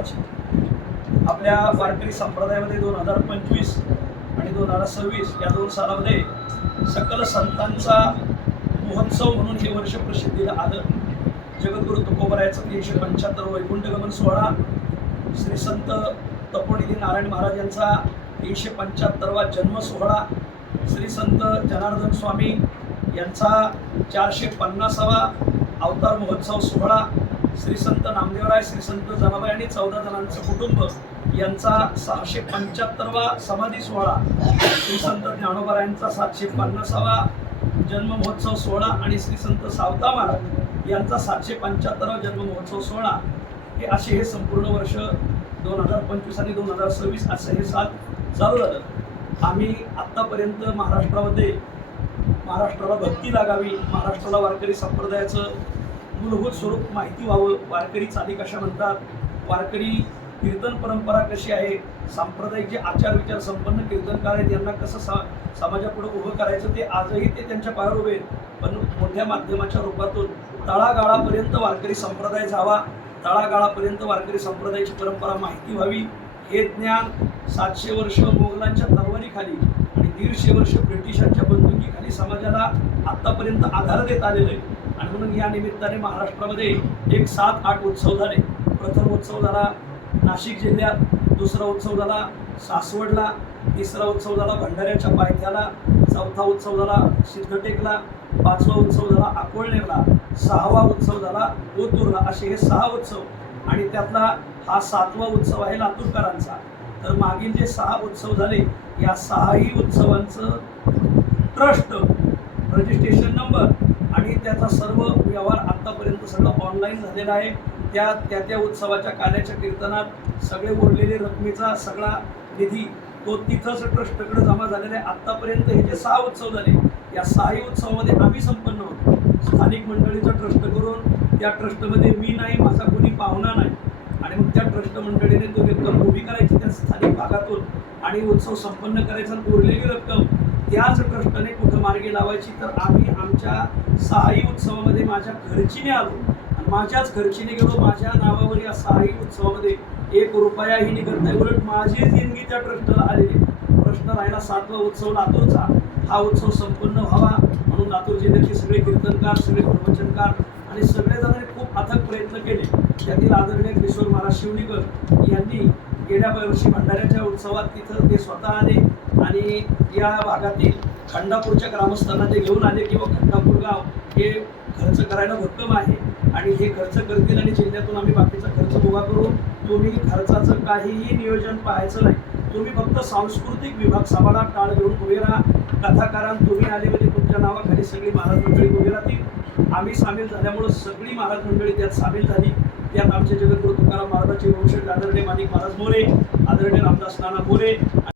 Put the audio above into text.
महत्त्वाची. आपल्या वारकरी संप्रदायामध्ये 2025 आणि 2026 या 2 सालामध्ये सकल संतांचा महोत्सव म्हणून हे वर्ष प्रसिद्धीला आलं. जगद्गुरु तुकोबरायाचं 375 वैकुंठगमन सोहळा, श्री संत तपोनिधी नारायण महाराज यांचा 375वा जन्म सोहळा, श्री संत जनार्दन स्वामी यांचा 450वा अवतार महोत्सव सोहळा, श्री संत नामदेवराय, श्री संत जनाबाई आणि 14 जणांचं कुटुंब यांचा 675वा समाधी सोहळा, श्री संत ज्ञानोबारायांचा 750वा जन्म महोत्सव सोहळा आणि श्री संत सावता महाराज यांचा 775वा जन्म महोत्सव सोहळा, हे असे हे संपूर्ण वर्ष 2025 आणि 2026 असं हे साल चालू झालं. आम्ही आत्तापर्यंत महाराष्ट्राला भक्ती लागावी, महाराष्ट्राला वारकरी संप्रदायाचं मूलभूत स्वरूप माहिती व्हावं, वारकरी चाली कशा म्हणतात, वारकरी कीर्तन परंपरा कशी आहे, सांप्रदायिक जे आचार विचार संपन्न कीर्तनकार आहेत यांना कसं समाजापुढे उभं करायचं ते आजही ते त्यांच्या पायावर उभे आहेत. पण मोठ्या माध्यमाच्या रूपातून तळागाळापर्यंत वारकरी संप्रदाय जावा, तळागाळापर्यंत वारकरी संप्रदायाची परंपरा माहिती व्हावी, हे ज्ञान 700 वर्ष मोगलांच्या तलवारीखाली आणि 150 वर्ष ब्रिटिशांच्या बंदुकीखाली समाजाला आत्तापर्यंत आधार देत आलेलं आहे. आणि म्हणून या निमित्ताने महाराष्ट्रामध्ये एक 7-8 उत्सव झाले. प्रथम उत्सव झाला नाशिक जिल्ह्यात, दुसरा उत्सव झाला सासवडला, तिसरा उत्सव झाला भंडाऱ्याच्या पायथ्याला, चौथा उत्सव झाला सिद्धटेकला, 5वा उत्सव झाला अकोळनेरला, 6वा उत्सव झाला ओतूरला. असे हे 6 उत्सव आणि त्यातला हा 7वा उत्सव आहे लातूरकरांचा. तर मागील जे 6 उत्सव झाले या 6ही उत्सवांचं ट्रस्ट, रजिस्ट्रेशन नंबर आणि त्याचा सर्व व्यवहार आत्तापर्यंत सगळं ऑनलाईन झालेला आहे. त्या उत्सवाच्या कार्याच्या कीर्तनात सगळे उरलेले रकमेचा सगळा निधी तो तिथंच ट्रस्टकडे जमा झालेला आहे. आत्तापर्यंत हे जे 6 उत्सव झाले या 6ही उत्सवामध्ये आम्ही संपन्न होतो. स्थानिक मंडळीचा ट्रस्ट करून त्या ट्रस्टमध्ये मी नाही, माझा कोणी पाहुणा नाही आणि मग त्या ट्रस्ट मंडळीने तो रक्कम उभी करायची त्या स्थानिक भागातून आणि उत्सव संपन्न करायचा. उरलेली रक्कम त्याच ट्रस्टने कुठं मार्गी लावायची. तर आम्ही आमच्या 6ही उत्सवामध्ये माझ्या खर्चीने आलो आणि माझ्याच खर्चीने गेलो. माझ्या नावावर या 6ही उत्सवामध्ये 1 रुपयाही निघत नाही. उलट माझी देणगी त्या ट्रस्टला आलेली. प्रश्न राहिला 7वा उत्सव लातूरचा. हा उत्सव संपन्न व्हावा म्हणून लातूर जिल्ह्याचे सगळे कीर्तनकार, सगळे प्रवचनकार आणि सगळेजणांनी खूप अथक प्रयत्न केले. त्यातील आदरणीय किशोर महाराज शिवणीकर यांनी गेल्या वर्षी भंडाऱ्याच्या उत्सवात तिथं ते स्वतः आले आणि या भागातील खंडापूरच्या ग्रामस्थांना ते घेऊन आले की खंडापूर गाव हे खर्च करायला भक्कम आहे आणि हे खर्च करतील आणि जिल्ह्यातून आम्ही बाकीचा खर्च उभा करू. तुम्ही खर्चाचं काहीही नियोजन पाहायचं नाही. तुम्ही फक्त सांस्कृतिक विभाग सांभाळा, टाळ घेऊन उभे राहा. कथाकारां तुम्ही आले म्हणजे तुमच्या नावाखाली सगळी महाराज मंडळी उभी राहतील. आम्ही सामील झाल्यामुळं सगळी महाराज मंडळी त्यात सामील झाली. त्यात आमचे जगद्गुरु तुकाराम महाराजांचे वंशज आदरणीय माणिक महाराज मोरे, आदरणीय रामदास नाना मोरे